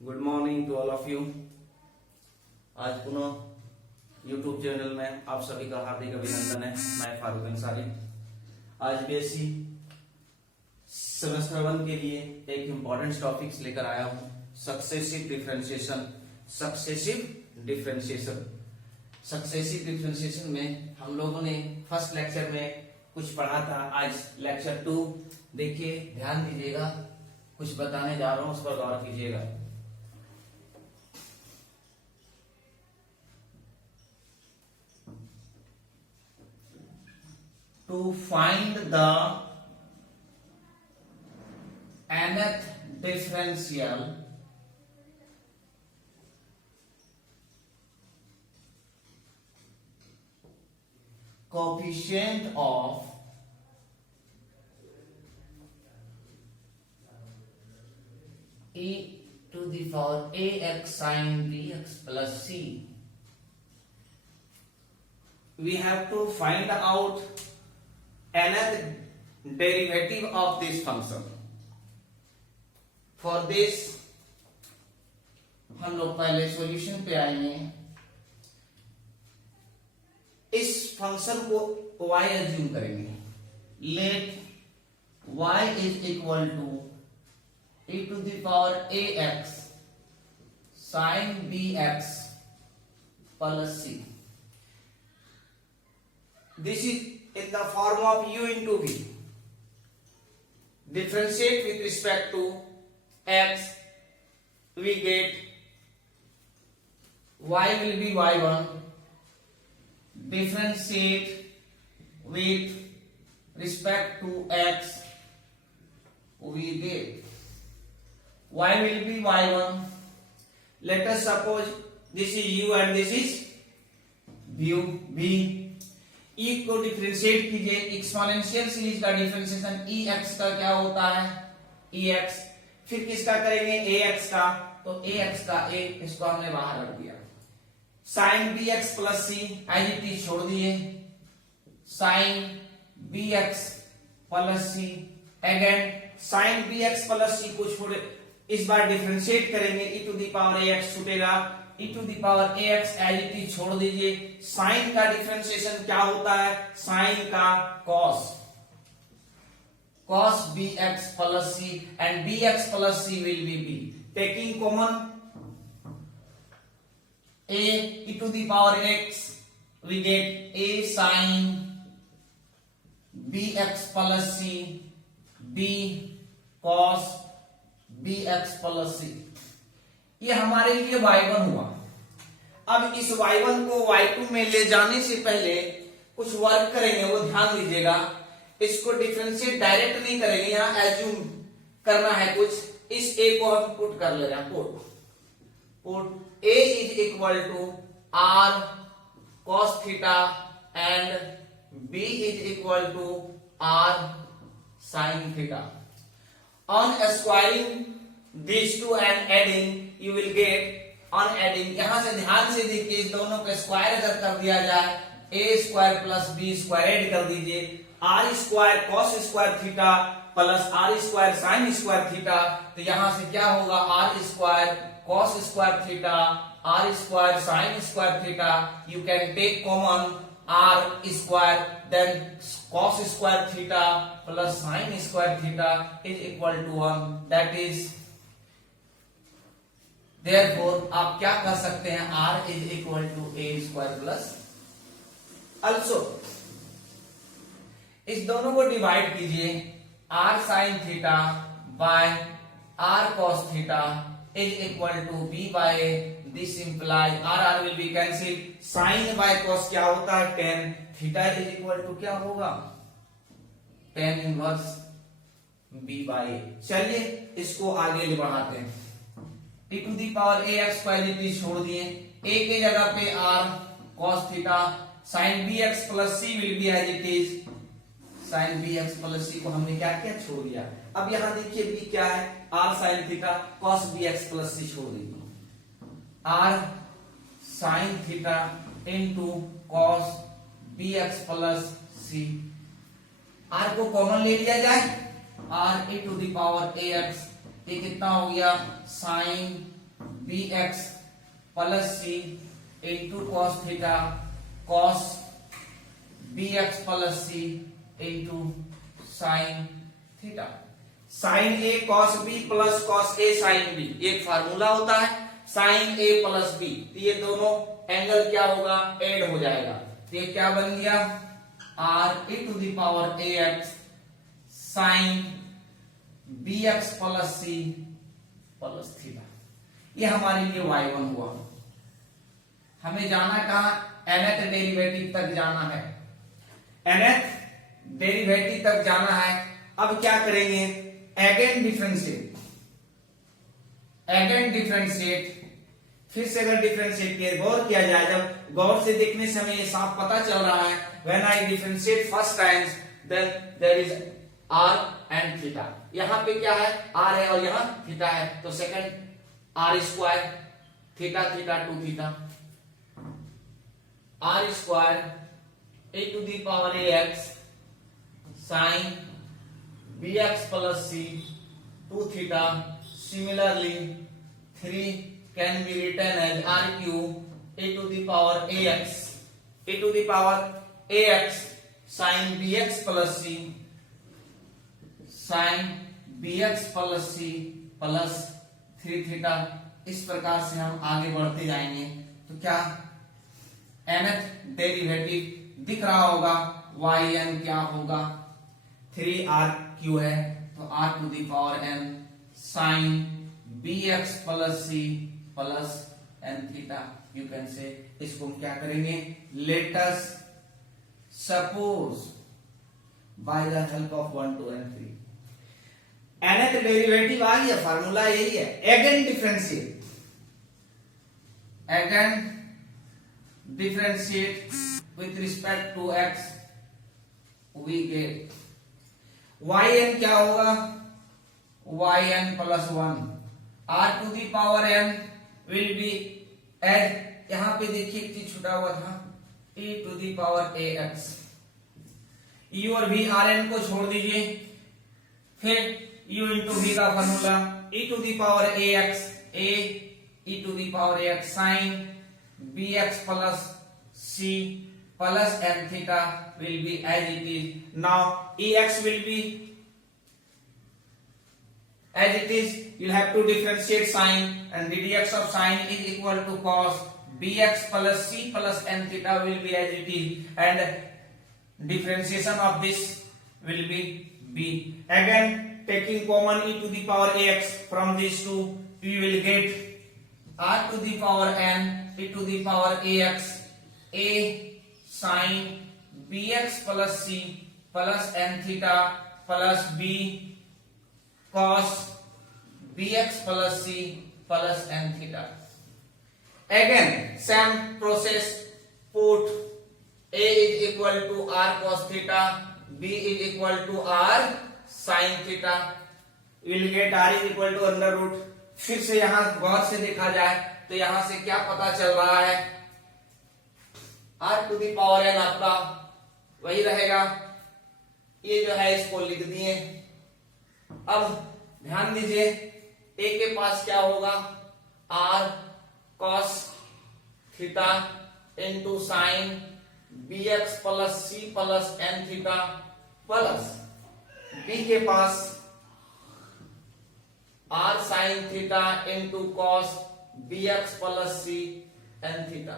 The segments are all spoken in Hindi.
Good morning to all of you. आज पुनः यूट्यूब चैनल में आप सभी का हार्दिक अभिनंदन है। मैं फारूक अंसारी आज बीएससी सेमेस्टर 1 के लिए एक इम्पोर्टेंट टॉपिक्स लेकर आया हूं। Successive differentiation. सक्सेसिव डिफरेंशिएशन में हम लोगों ने फर्स्ट लेक्चर में कुछ पढ़ा था। आज लेक्चर 2 देखिए, ध्यान दीजिएगा, कुछ बताने जा रहा हूं, उस पर गौर कीजिएगा। To find the nth differential coefficient of e to the power ax sin bx plus c, we have to find out nth derivative of this function. For this हम लोग पहले सॉल्यूशन पे आएंगे। इस फंक्शन को y एज्यूम करेंगे। Let y is equal to e to the power ax sin bx plus c। This is in the form of u into v. Differentiate with respect to x, we get y will be y1. Differentiate with respect to x, we get y will be y1. Let us suppose this is u and this is v. E को डिफरेंशिएट कीजिए। एक्सपोनेंशियल सीरीज का डिफरेंशिएशन ई एक्स का क्या होता है, ई एक्स। फिर किसका करेंगे, ए एक्स का। तो ए एक्स का ए, इसको हमने बाहर रख दिया। Sine B X plus C as it is छोड़ दिए। Sine B X plus C, again sine B X plus C को छोड़े, इस बार डिफरेंशिएट करेंगे। E to the power A X छूटेगा, e to the power ax as it is छोड़ दीजिए। साइन का डिफरेंशिएशन क्या होता है, साइन का cos bx plus c and bx plus c will be b। Taking common a e to the power x, we get a sin bx plus c, b cos bx plus c। ये हमारे लिए y1 हुआ। अब इस y1 को y2 में ले जाने से पहले कुछ वर्क करेंगे, वो ध्यान दीजिएगा। इसको डिफरेंशिएट डायरेक्ट नहीं करेंगे, यहां एज्यूम करना है कुछ। इस a को हम पुट कर ले रहे हैं, put a is equal to r cos theta and b is equal to r sin theta. On squaring these two and adding you will get, on adding यहां से ध्यान से देखिए, इस दोनों का स्क्वायर अगर कर दिया जाए, a square plus b square add कर दीजिए। r square cos square theta plus r square sin square theta. तो यहां से क्या होगा, r square cos square theta, r square sin square theta. You can take common r square, then cos square theta plus sin square theta is equal to 1। That is Therefore, आप क्या कर सकते हैं, r is equal to a square plus. Also इस दोनों को डिवाइड कीजिए, r sine theta by r cos theta is equal to b by this imply r will be cancel. Sine by cos क्या होता है, tan। Theta is equal to क्या होगा, tan inverse b by a। चलिए इसको आगे बढ़ाते हैं। e to the power ax square छोड़ दिए, a के जगह पे r cos theta sin bx plus c will be as it is. sin bx plus c को हमने क्या किया, छोड़ दिया। अब यहां देखिए b क्या है, r sin theta cos bx plus c छोड़ दीजिए, r sin theta into cos bx plus c। r को कॉमन ले लिया जाए, r e to the power ax, ये कितना हो गया, sine B X plus C into cos theta cos B X plus C into sine theta. Sine A cos B plus cos A sine B एक फार्मूला होता है, साइन ए प्लस बी, तो ये दोनों एंगल क्या होगा, ऐड हो जाएगा। तो ये क्या बन गया, R A to the power A X sine B X plus C plus theta. ये हमारे लिए y1 हुआ। हमें जाना कहा, nth डेरिवेटिव तक जाना है, nth डेरिवेटिव तक जाना है। अब क्या करेंगे, अगेन डिफरेंशिएट, अगेन डिफरेंशिएट, फिर से अगर डिफरेंशिएट किया, गौर किया जाए, जब गौर से देखने से हमें ये साफ पता चल रहा है, when I differentiate first times then there is r and theta. यहां पे क्या है, r है और यहां थीटा है, तो second r square theta theta to theta, r square a to the power ax sin bx plus c 2 theta. Similarly 3 can be written as r cube a to the power ax, a to the power ax sin bx plus c sin bx plus c plus 3 theta। इस प्रकार से हम आगे बढ़ते जाएंगे। तो क्या nth डेरिवेटिव दिख रहा होगा, yn क्या होगा, 3r है, तो r to the power n sine bx plus c plus n theta. You can say, इसको हम क्या करेंगे, let us suppose by the help of 1 2 and 3 nth derivative आ गया, फार्मूला यही है, again differentiate, again differentiate with respect to x, we get yn क्या होगा, yn plus 1, r to the power n will be as, यहां पे देखिए एक चीज छूटा हुआ था, e to the power ax, e और v rn को छोड़ दीजिए, फिर u इंटू v का formula e to the power ax, a e to the power ax sine bx plus c plus n theta will be as it is. Now ex will be as it is, you'll have to differentiate sine, and the dx of sine is equal to cos bx plus c plus n theta will be as it is, and differentiation of this will be b. Again taking common e to the power ax from these two, we will get r to the power n e to the power ax a sin bx plus c plus n theta plus b cos bx plus c plus n theta. Again same process, put a is equal to r cos theta, b is equal to r sin theta, you will get r is equal to under root। फिर से यहां गौर से देखा जाए तो यहां से क्या पता चल रहा है, r to the power n आपका वही रहेगा, ये जो है इसको लिख दिए। अब ध्यान दीजिए, a के पास क्या होगा, r cos theta into sine bx plus c plus n theta, plus b के पास r sine theta into cos bx plus c n theta.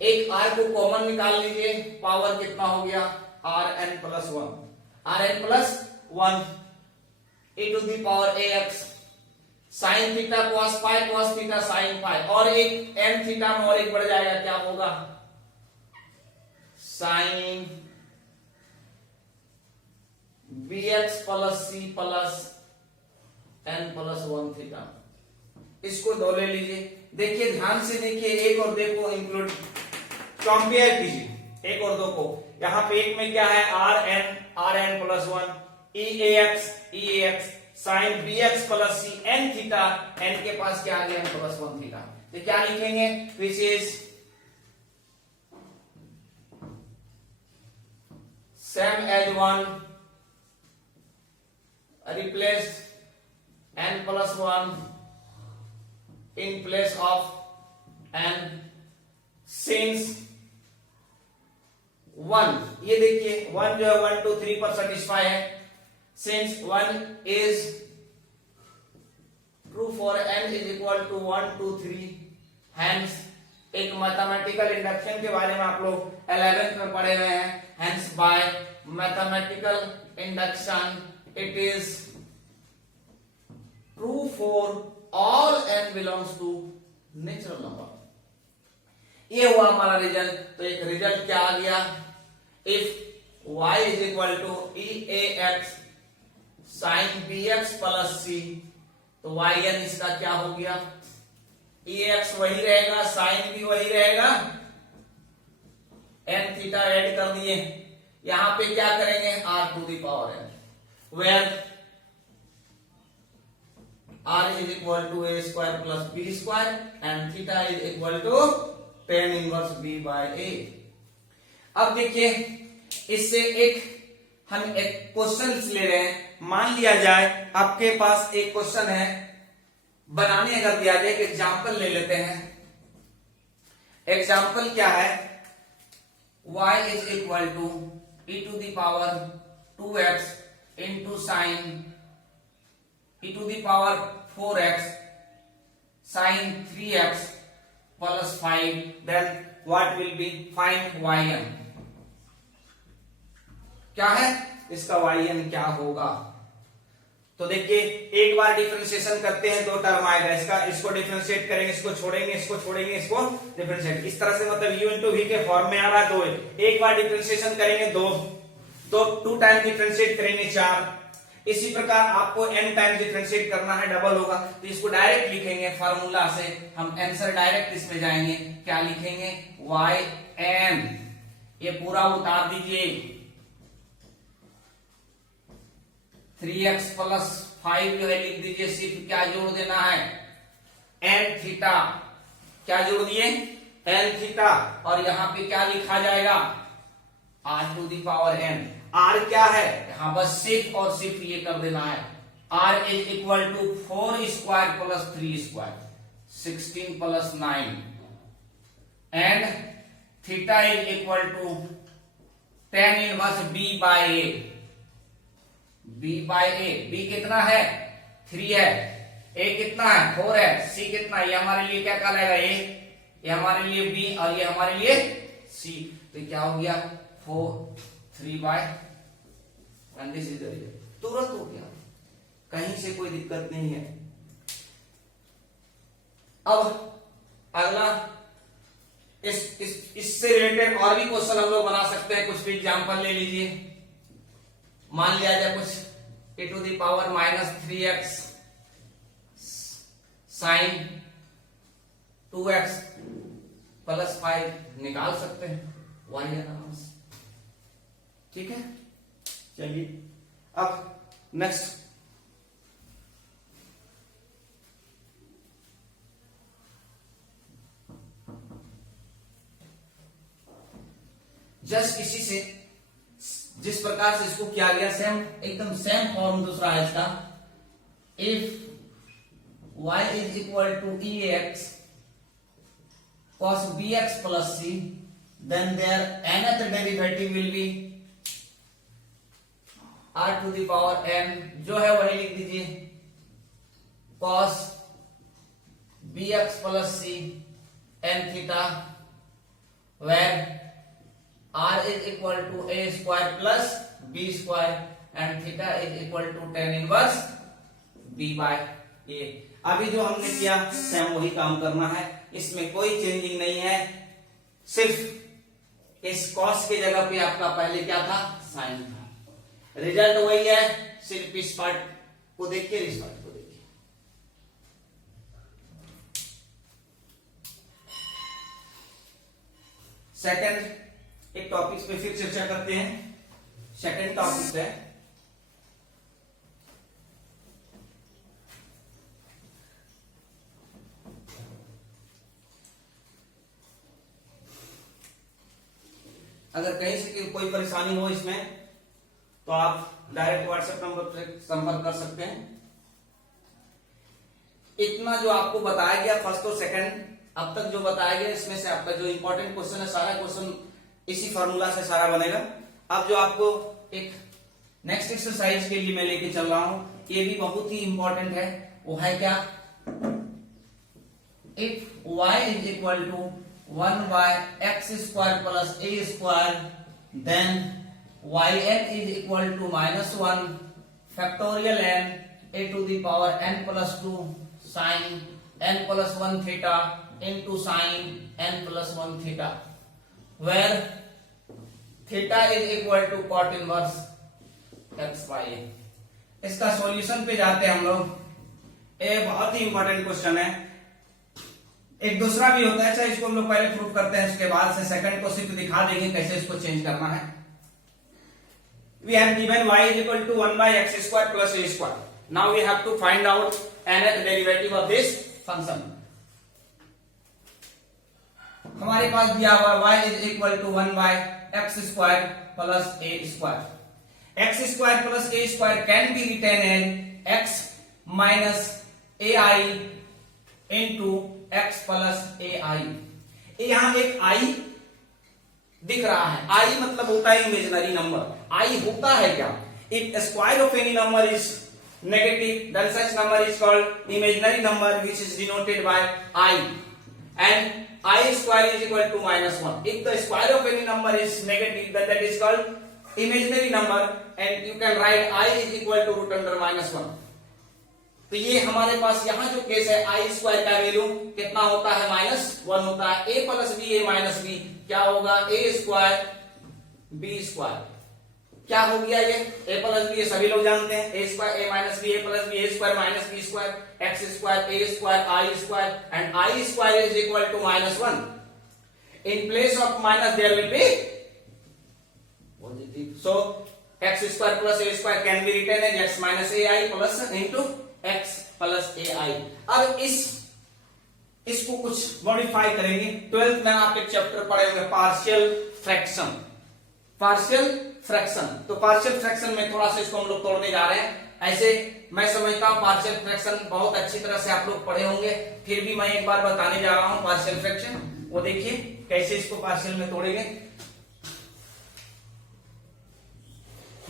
एक r को कॉमन निकाल लीजिए, पावर कितना हो गया, rn plus 1, rn plus 1 e to the power ax sine theta cos pi cos theta sine pi, और एक n थीटा में और एक बढ़ जाएगा, क्या होगा, sine bx plus c plus n plus 1 theta. इसको दो ले लीजिए, देखिए ध्यान से देखिए, एक और दो को इंक्लूड कंपेयर कीजिए, एक और दो को। यहां पे एक में क्या है, rn plus 1 eax sine bx plus c n theta, n के पास क्या आ गया, प्लस 1 थीटा। तो क्या लिखेंगे, which is same as 1 replace n plus 1 in place of n since 1, ये देखिए 1 जो है 1 2 3 पर सेटिस्फाई है, since 1 is true for n is equal to 1 2 3, hence एक मैथमेटिकल इंडक्शन के बारे में आप लोग 11th में पढ़े हुए हैं, hence by mathematical induction it is true for all n belongs to natural number। ये हुआ हमारा रिजल्ट। तो एक रिजल्ट क्या आ गया, if y is equal to eax sin bx plus c, तो yn इसका क्या हो गया, ex वही रहेगा, sin भी वही रहेगा, n थीटा ऐड कर दिए, यहां पे क्या करेंगे r to the power n, where r is equal to a square plus b square and theta is equal to tan inverse b by a। अब देखिए इससे हम एक क्वेश्चन ले रहे हैं, मान लिया जाए आपके पास एक क्वेश्चन है, बनाने अगर दिया जाए, एक एग्जाम्पल ले लेते हैं। एग्जाम्पल क्या है, y is equal to e to the power 2x into sin e to the power 4x sin 3x plus 5, then what will be, find yn। क्या है इसका yn क्या होगा, तो देखिए एक बार डिफरेंशिएशन करते हैं, दो टर्म आएगा इसका, इसको डिफरेंशिएट करेंगे, इसको छोड़ेंगे, इसको छोड़ेंगे, इसको डिफरेंशिएट, इस तरह से मतलब u इंटू वी के फॉर्म में आ रहा है। दो एक बार डिफरेंशिएशन करेंगे, दो 2 टाइम डिफरेंशिएट करेंगे 4, इसी प्रकार आपको n टाइम डिफरेंशिएट करना है, डबल होगा, तो इसको डायरेक्ट लिखेंगे फार्मूला से, हम आंसर डायरेक्ट इसमें जाएंगे, क्या लिखेंगे yn, ये पूरा उतार दीजिए, 3x प्लस 5 जो है लिख दीजिए, सिर्फ क्या जोड़ देना है n थीटा, क्या जोड़ दिए n थीटा, और यहां पे क्या लिखा जाएगा r to the power n। r क्या है यहां बस सिर्फ और सिर्फ ये कर देना है, r is equal to 4 square plus 3 square 16 plus 9 and theta is equal to tan inverse b by a, b by a, b कितना है 3 है, a कितना है 4 है, c कितना, ये हमारे लिए क्या कहलाएगा a, ये हमारे लिए b और ये हमारे लिए c, तो क्या हो गया 3 बाय, तुरंत हो गया, कहीं से कोई दिक्कत नहीं है। अब अगला इससे रिलेटेड और भी क्वेश्चन हम लोग बना सकते हैं, कुछ भी एग्जांपल ले लीजिए, मान लिया जाए कुछ e to the power -3x साइन 2x प्लस 5 निकाल सकते हैं y आराम से, ठीक है। चलिए अब नेक्स्ट, जस्ट इसी से जिस प्रकार से इसको किया गया, सेम एकदम सेम फॉर्म दूसरा है इसका, if y is equal to ex cos bx plus c, then their nth derivative will be r to the power n, जो है वही लिख दीजिए cos bx plus c n theta, where r is equal to a square plus b square and theta is equal to tan inverse b by a। अभी जो हमने किया सेम वही काम करना है, इसमें कोई चेंजिंग नहीं है, सिर्फ इस cos के जगह पे आपका पहले क्या था साइन था, रिजल्ट वही है, सिर्फ इस पार्ट को देखिए, इस पार्ट को देखिए। सेकंड एक टॉपिक पे फिर चर्चा करते हैं, सेकंड टॉपिक है अगर कहीं से कोई परेशानी हो इसमें तो आप डायरेक्ट व्हाट्सएप नंबर पर संपर्क कर सकते हैं। इतना जो आपको बताया गया फर्स्ट और सेकंड अब तक जो बताया गया, इसमें से आपका जो इंपॉर्टेंट क्वेश्चन है, सारा क्वेश्चन इसी फॉर्मूला से सारा बनेगा। अब जो आपको एक नेक्स्ट एक्सरसाइज के लिए मैं लेके चल रहा हूं, ये भी बहुत ही इंपॉर्टेंट है। वो है क्या? If y is equal to 1/x² plus a² then yn is equal to -1 factorial n a to the power n plus 2 sin n plus 1 theta into sin n plus 1 theta, where theta is equal to cot inverse x by a। इसका सॉल्यूशन पे जाते हैं हम लोग। ये बहुत ही इंपॉर्टेंट क्वेश्चन है। एक दूसरा भी होता है, अच्छा इसको हम लोग पहले प्रूव करते हैं, उसके बाद से सेकंड को सिर्फ दिखा देंगे कैसे इसको चेंज करना है। We have given y is equal to 1/x² plus a²। Now we have to find out nth derivative of this function। हमारे पास दिया हुआ y is equal to 1/x² plus a²। x² plus a² can be written as x minus ai into x plus ai। यहां एक i दिख रहा है। i मतलब होता है इमेजिनरी नंबर। i होता है क्या? If square of any number is negative then such number is called imaginary number which is denoted by i, and I square is equal to -1। If the square of any number is negative, then that is called imaginary number, and you can write I is equal to √1। तो ये हमारे पास यहाँ जो केस है, I स्क्वायर का वैल्यू कितना होता है? -1 होता है। a plus b, a minus b क्या होगा? a² b²। क्या हो गया ये? a प्लस बी, ये सभी लोग जानते हैं, a² a minus b, a plus b, a² minus b², x² a² i² and i² is equal to -1। In place of minus there will be positive, so x² plus a² can be written as x minus ai plus into x plus ai। अब इसको कुछ मॉडिफाई करेंगे। 12th में आप एक चैप्टर पढ़े होंगे पार्शियल फ्रैक्शन। पार्शियल फ्रैक्शन, तो पार्शियल फ्रैक्शन में थोड़ा सा इसको हम लोग तोड़ने जा रहे हैं। ऐसे मैं समझता हूं पार्शियल फ्रैक्शन बहुत अच्छी तरह से आप लोग पढ़े होंगे, फिर भी मैं एक बार बताने जा रहा हूं पार्शियल फ्रैक्शन। वो देखिए कैसे इसको पार्शियल में तोड़ेंगे।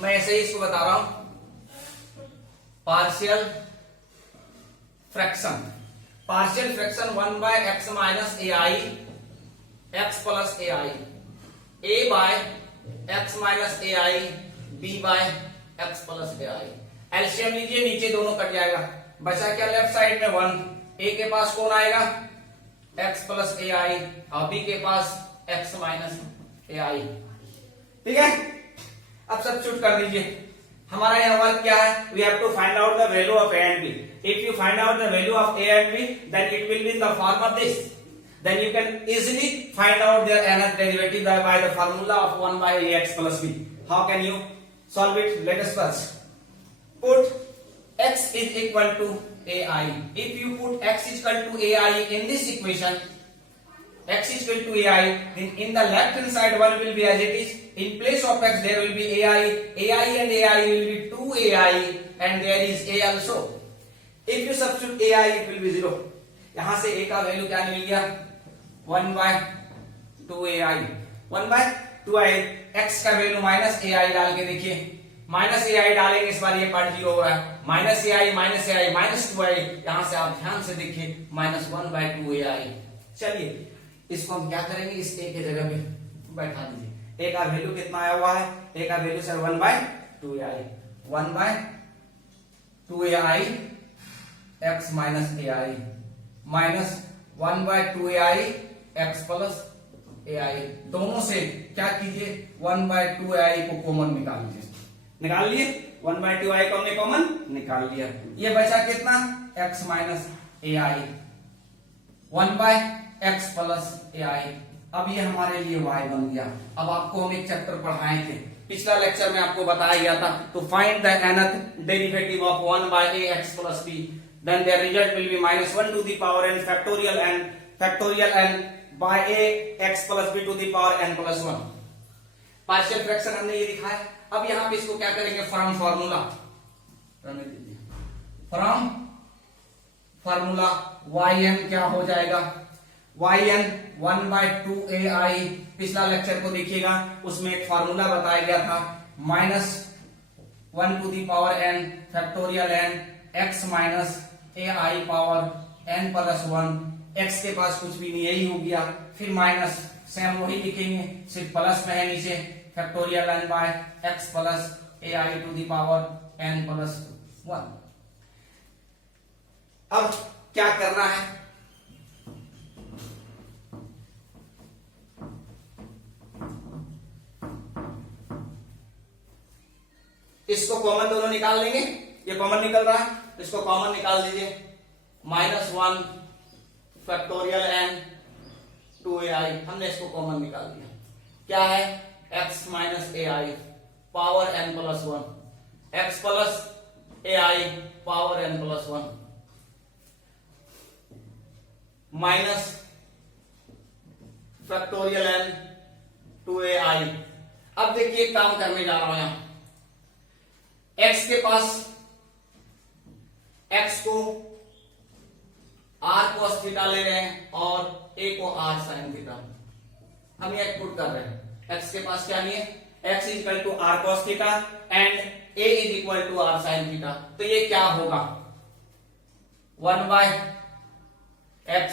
मैं ऐसे ही इसको बता रहा हूं। Partial fraction, partial fraction 1/x minus ai x plus ai, a/x minus ai b/x plus ai। LCM लीजिए, नीचे दोनों कट जाएगा, बचा क्या लेफ्ट साइड में 1। a के पास कौन आएगा? x प्लस ai और b के पास x माइनस ai। ठीक है, अब सब्स्टिट्यूट कर दीजिए। हमारा यहाँ वर्क क्या है? We have to find out the value of a and b। If you find out the value of a and b then it will be in the form of this. Then you can easily find out their nth derivative by the formula of 1/ax plus b। How can you solve it? Let us first put x is equal to ai। If you put x is equal to ai in this equation, x is equal to ai, then in the left hand side one will be as it is. In place of x there will be ai, and ai will be 2ai, and there is a also। If you substitute ai it will be 0। यहां से a का वैल्यू क्या मिल गया? 1/2ai। 1/2ai। x का वैल्यू -ai डाल के देखिए, -ai डालेंगे, इस बार ये पार्ट 0 हो रहा है। -ai -2ai, यहां से आप ध्यान से देखिए -1/2ai। चलिए इसको हम क्या करेंगे, इस a के जगह पे बैठा दीजिए। a का वैल्यू कितना आया हुआ है? a का value sir 1/2ai। 1/2ai x minus ai minus 1/2ai x plus ai। दोनों से क्या कीजिए? 1/2ai को कॉमन निकाल लीजिए। निकाल लिए? 1/2ai को हमने कॉमन निकाल लिया। ये बचा कितना? x minus ai 1/x plus ai। अब ये हमारे लिए y बन गया। अब आपको हम एक चैप्टर पढ़ाए थे, पिछला लेक्चर में आपको बताया गया था, तो find the nth derivative of 1/ax plus b, then their result will be -1 to the power n factorial n by ax plus b to the power n plus 1। Partial fraction हमने ये दिखाया। अब यहां पे इसको क्या करेंगे? फ्रॉम फार्मूला yn क्या हो जाएगा, yn 1/2ai। पिछला लेक्चर को देखिएगा, उसमें एक फार्मूला बताया गया था -1 factorial n x minus ai power n plus 1। x के पास कुछ भी नहीं, यही हो गया। फिर माइनस, सेम वही लिखेंगे, सिर्फ प्लस में है नीचे, factorial n by x plus ai to the power n plus 1। अब क्या करना है, इसको कॉमन दोनों निकाल लेंगे। ये कॉमन निकल रहा है, इसको कॉमन निकाल दीजिए। -1 फैक्टोरियल n 2ai, हमने इसको कॉमन निकाल दिया। क्या है, x minus ai power n plus 1, x plus ai power n plus 1 minus factorial n 2ai। अब देखिए काम करने जा रहा हूं यहां, x के पास, x को r cos थीटा ले रहे हैं और a को r sin थीटा, हम ये पुट कर रहे हैं। x के पास क्या नहीं है, x is equal to r cos theta and a is equal to r sin theta. तो ये क्या होगा, 1/x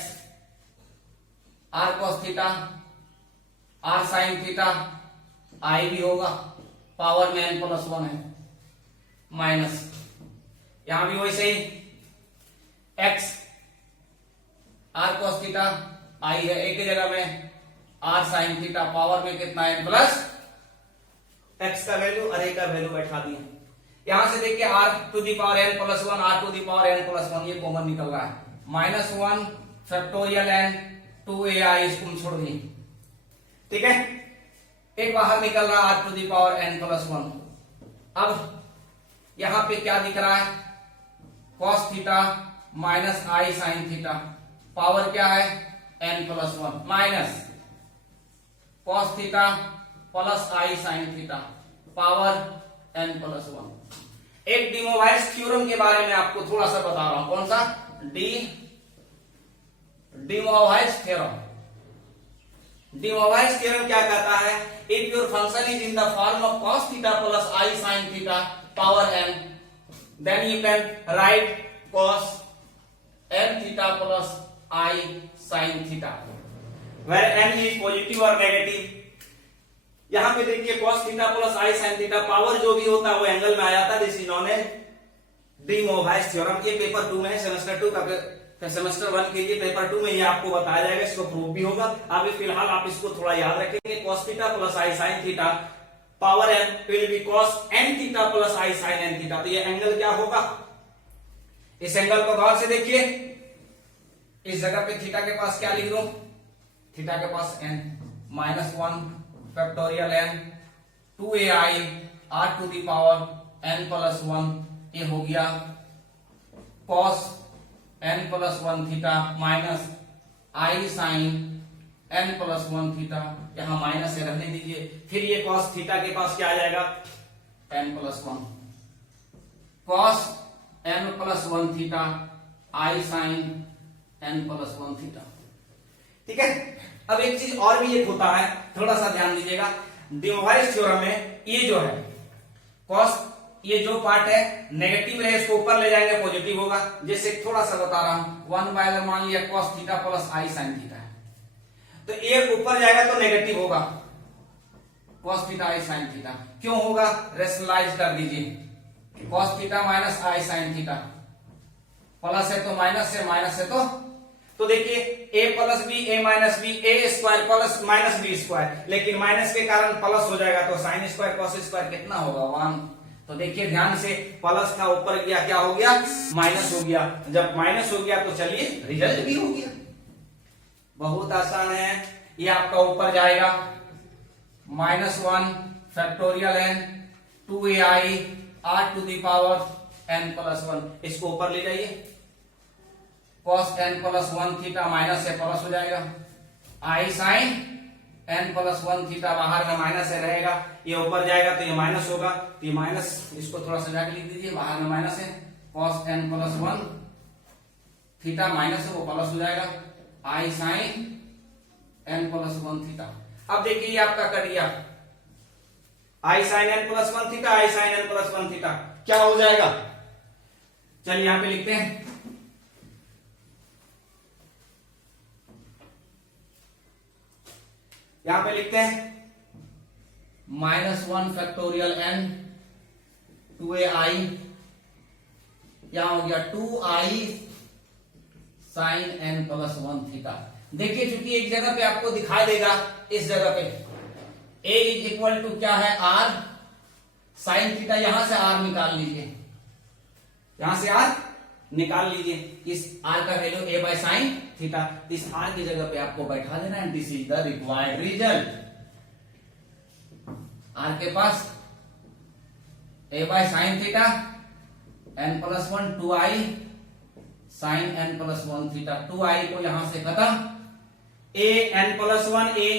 r cos theta r sin theta, i भी होगा, पावर में n प्लस 1 है, माइनस यहां भी वैसे ही x r cos theta i है, एक ही जगह में r sin थीटा, पावर में कितना है प्लस x का वैल्यू और a का वैल्यू बैठा दिया। यहां से देखिए r to the power n plus 1, r to the power n plus 1, ये कॉमन निकल रहा है। -1 फैक्टोरियल n 2ai, इसको छोड़ दिए, ठीक है। एक बाहर निकल रहा है r to the power n plus 1। अब यहां पे क्या दिख रहा है, cos theta minus i sin theta, power क्या है n plus 1 minus cos theta plus i sin theta, power n plus 1। एक डी मोवाइस थ्योरम के बारे में आपको थोड़ा सा बता रहा हूं, कौन सा, D Moivre's theorem. D Moivre's theorem क्या कहता है, if your function is in the form of cos theta plus i sin theta power n, then you can write cos n theta plus i sin theta, where n is positive or negative। यहां पे देखिए cos theta plus i sin theta, power जो भी होता है वो एंगल में आ जाता है। This is known as de Moivre's theorem. ये पेपर 2 में है, सेमेस्टर 2 का, सेमेस्टर 1 के लिए पेपर 2 में ये आपको बताया जाएगा, इसको प्रूफ भी होगा। अभी फिलहाल आप इसको थोड़ा याद रखेंगे, cos theta plus i sin theta power n will B cos n theta plus i sin n theta. तो ये एंगल क्या होगा, इस एंगल को गौर से देखिए, इस जगह पे थीटा के पास क्या लिख दूं, थीटा के पास n, -1 factorial n 2ai r to the power n plus 1, ये हो गया cos n plus 1 theta minus i sin n plus 1 theta, यहां माइनस से रहने दीजिए। फिर ये cos थीटा के पास क्या आ जाएगा, n plus 1, cos n plus 1 theta i sin n plus 1 theta, ठीक है। अब एक चीज और भी एक होता है, थोड़ा सा ध्यान दीजिएगा, डी मोवाइस थ्योरम में ये जो है cos, ये जो पार्ट है नेगेटिव है, इसको ऊपर ले जाएंगे पॉजिटिव होगा। जैसे थोड़ा सा बता रहा हूं, 1 मान लिया cos theta plus i sin theta है, तो एक ऊपर जाएगा तो नेगेटिव होगा, cos theta i sin theta. क्यों होगा, रेशनलाइज कर दीजिए, cos theta minus i sin theta, plus है तो माइनस है, माइनस है तो देखिए a plus b, a minus b, a square plus minus b square, लेकिन माइनस के कारण प्लस हो जाएगा, तो साइन स्क्वायर कॉस स्क्वायर कितना होगा, 1। तो देखिए ध्यान से, प्लस था ऊपर गया, क्या हो गया, माइनस हो गया। जब माइनस हो गया तो चलिए रिजल्ट भी हो गया, बहुत आसान है। ये आपका ऊपर जाएगा -1 factorial n 2ai r to the power n plus 1, इसको ऊपर ले जाइए, cos n plus 1 theta minus से प्लस हो जाएगा, i sin n plus 1 theta, बाहर में माइनस से रहेगा, ये ऊपर जाएगा तो ये माइनस होगा, तो ये माइनस, इसको थोड़ा सा जाके लिख दीजिए, बाहर में माइनस है, cos n plus 1 theta minus है वो प्लस हो जाएगा, आई साइन n प्लस 1 थीटा। अब देखिए ये आपका कर दिया आई साइन n प्लस 1 थीटा, आई साइन n प्लस 1 थीटा क्या हो जाएगा, चलिए यहां पे लिखते हैं, यहां पे लिखते हैं -1 फैक्टोरियल n 2ai, क्या हो गया 2i sine n plus 1 theta. देखिए चूंकि एक जगह पे आपको दिखाई देगा, इस जगह पे a इज इक्वल टू क्या है r साइन थीटा, यहां से r निकाल लीजिए, यहां से r निकाल लीजिए, इस r का value a by sine theta, इस r की जगह पे आपको बैठा देना है, this is the required result. r के पास a by sine theta n plus 1 2i sine n plus 1 theta, 2i को यहां से खत्म, a n प्लस 1 a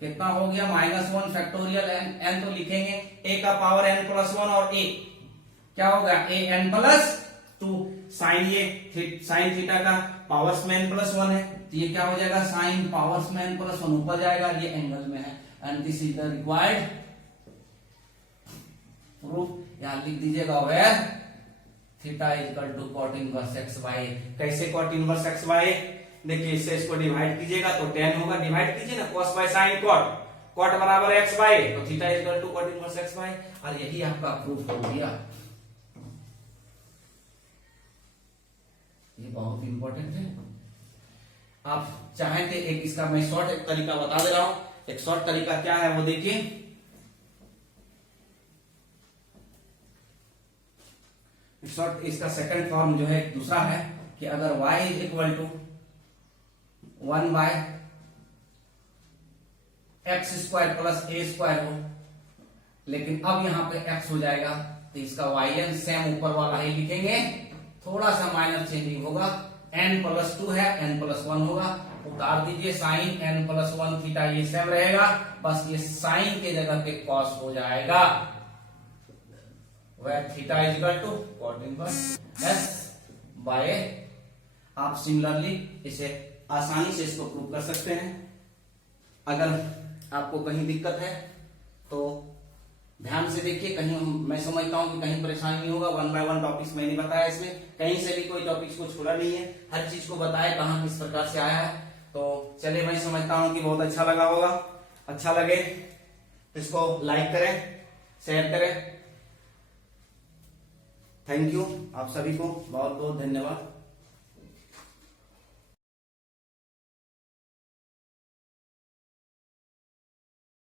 कितना हो गया -1 फैक्टोरियल n तो लिखेंगे a का पावर n प्लस 1 और a क्या होगा a n प्लस 2 साइन, ये साइन थीटा का पावर्स में n प्लस 1 है, तो ये क्या हो जाएगा साइन पावर्स में n प्लस 1 ऊपर जाएगा, ये एंगल में है, and this is the required proof. यहां लिख दीजिएगा where theta is equal to cot inverse x y. कैसे कॉट इनवर्स एक्स वाई, देखिए इससे इसको डिवाइड कीजिएगा तो tan होगा, डिवाइड कीजिए ना cos by sin cot, cot बराबर x बाय, तो थीटा is equal to cot inverse x y, और यही आपका प्रूफ हो गया। ये बहुत इंपॉर्टेंट है, आप चाहें तो एक इसका मैं शॉर्ट एक तरीका बता दे रहा हूं, एक शॉर्ट तरीका क्या है वो देखिए, शॉर्ट इसका सेकंड फॉर्म जो है दूसरा है कि अगर y is equal to 1 by x square plus a square हो, लेकिन अब यहां पे x हो जाएगा तो इसका yn सेम ऊपर वाला ही लिखेंगे, थोड़ा सा माइनर चेंजिंग होगा, n प्लस 2 है n प्लस 1 होगा, उतार दीजिए साइन n प्लस 1 थीटा, ये सेम रहेगा, बस ये साइन के जगह पे कॉस हो जाएगा, where theta is equal to cot inverse s by। आप सिमिलरली इसे आसानी से इसको प्रूव कर सकते हैं। अगर आपको कहीं दिक्कत है तो ध्यान से देखिए, कहीं मैं समझता हूं कि कहीं परेशानी नहीं होगा, 1 बाय 1 टॉपिक्स मैंने बताया, इसमें कहीं से भी कोई टॉपिक्स को छोड़ा नहीं है, हर चीज को बताया कहां किस प्रकार से आया है। तो चलिए मैं समझता हूं कि बहुत अच्छा लगा होगा, अच्छा लगे इसको लाइक करें, शेयर करें। थैंक यू, आप सभी को बहुत बहुत धन्यवाद।